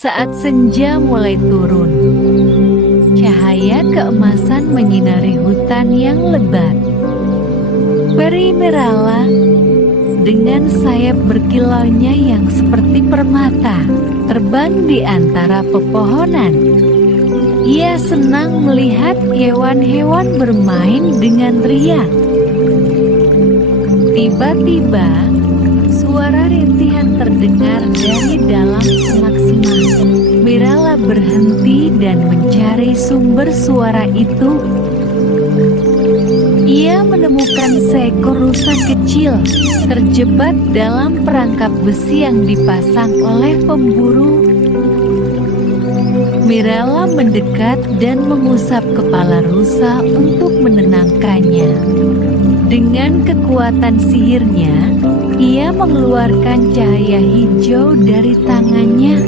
Saat senja mulai turun, cahaya keemasan menyinari hutan yang lebat. Peri Merala dengan sayap berkilaunya yang seperti permata terbang di antara pepohonan. Ia senang melihat hewan-hewan bermain dengan riang. Tiba-tiba, suara rintihan terdengar dari dalam semak-semak. Merala berhenti dan mencari sumber suara itu. Ia menemukan seekor rusa kecil terjebak dalam perangkap besi yang dipasang oleh pemburu. Merala mendekat dan mengusap kepala rusa untuk menenangkannya. Dengan kekuatan sihirnya, ia mengeluarkan cahaya hijau dari tangannya.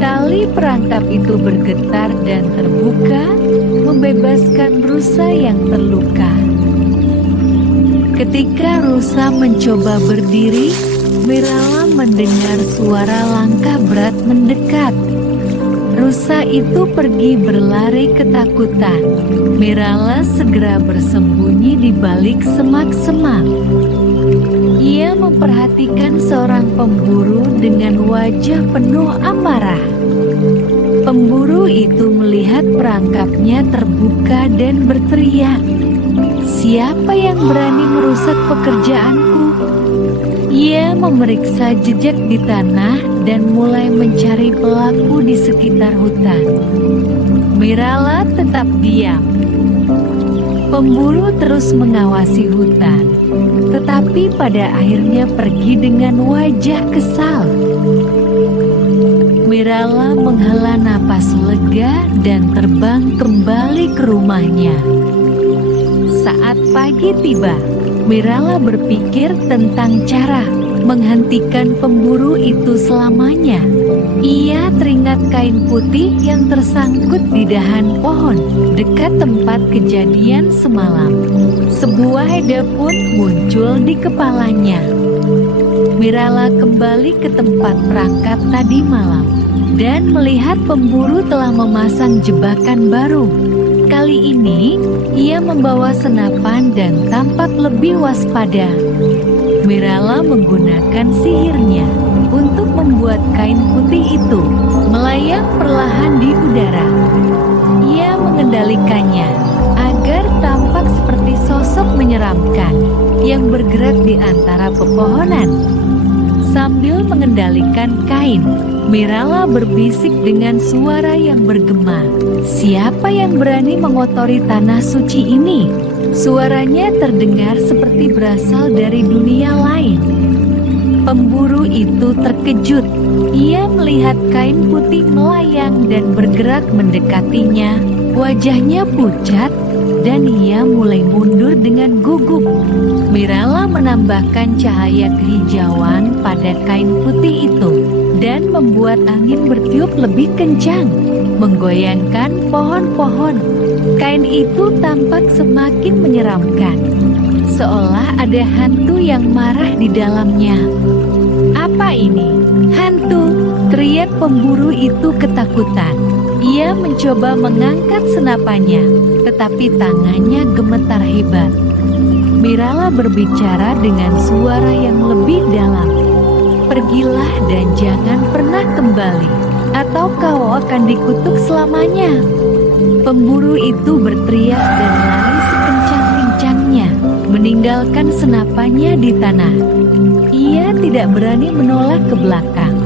Tali perangkap itu bergetar dan terbuka, membebaskan rusa yang terluka. Ketika rusa mencoba berdiri, Merala mendengar suara langkah berat mendekat. Rusa itu pergi berlari ketakutan. Merala segera bersembunyi di balik semak-semak. Ia memperhatikan seorang pemburu dengan wajah penuh amarah. Pemburu itu melihat perangkapnya terbuka dan berteriak, "Siapa yang berani merusak pekerjaanku?" Ia memeriksa jejak di tanah dan mulai mencari pelaku di sekitar hutan. Merala tetap diam. Pemburu terus mengawasi hutan, tetapi pada akhirnya pergi dengan wajah kesal. Merala menghela napas lega dan terbang kembali ke rumahnya. Saat pagi tiba, Merala berpikir tentang cara menghentikan pemburu itu selamanya. Ia teringat kain putih yang tersangkut di dahan pohon dekat tempat kejadian semalam. Sebuah ide pun muncul di kepalanya. Merala kembali ke tempat perangkap tadi malam dan melihat pemburu telah memasang jebakan baru. Kali ini, ia membawa senapan dan tampak lebih waspada. Merala menggunakan sihirnya untuk membuat kain putih itu melayang perlahan di udara. Ia mengendalikannya agar tampak seperti sosok menyeramkan yang bergerak di antara pepohonan. Sambil mengendalikan kain, Merala berbisik dengan suara yang bergema, "Siapa yang berani mengotori tanah suci ini?" Suaranya terdengar seperti berasal dari dunia lain. Pemburu itu terkejut. Ia melihat kain putih melayang dan bergerak mendekatinya. Wajahnya pucat dan ia mulai mundur dengan gugup. Merala menambahkan cahaya kehijauan pada kain putih itu dan membuat angin bertiup lebih kencang, menggoyangkan pohon-pohon. Kain itu tampak semakin menyeramkan, seolah ada hantu yang marah di dalamnya. "Apa ini? Hantu!" teriak pemburu itu ketakutan. Ia mencoba mengangkat senapannya, tetapi tangannya gemetar hebat. Merala berbicara dengan suara yang lebih dalam. "Pergilah dan jangan pernah kembali, atau kau akan dikutuk selamanya." Pemburu itu berteriak dan lari sekencang-kencangnya, meninggalkan senapannya di tanah. Ia tidak berani menoleh ke belakang.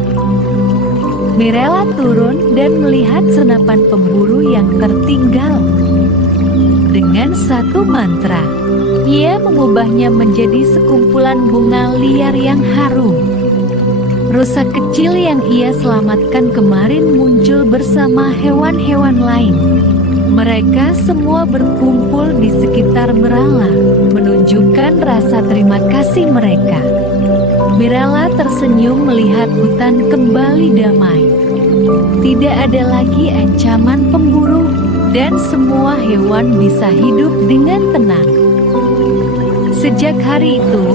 Merala turun dan melihat senapan pemburu yang tertinggal. Dengan satu mantra, ia mengubahnya menjadi sekumpulan bunga liar yang harum. Rusa kecil yang ia selamatkan kemarin muncul bersama hewan-hewan lain. Mereka semua berkumpul di sekitar Merala, menunjukkan rasa terima kasih mereka. Merala tersenyum melihat hutan kembali damai. Tidak ada lagi ancaman pemburu, dan semua hewan bisa hidup dengan tenang. Sejak hari itu,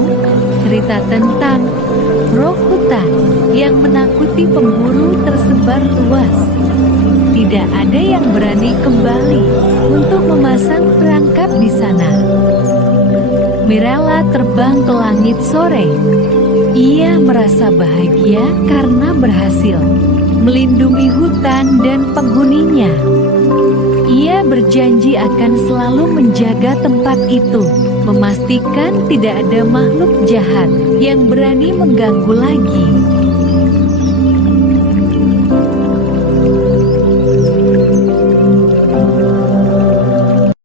cerita tentang roh hutan yang menakuti pemburu tersebar luas. Tidak ada yang berani kembali untuk memasang perangkap di sana. Mirella terbang ke langit sore. Ia merasa bahagia karena berhasil melindungi hutan dan penghuninya. Ia berjanji akan selalu menjaga tempat itu, memastikan tidak ada makhluk jahat yang berani mengganggu lagi.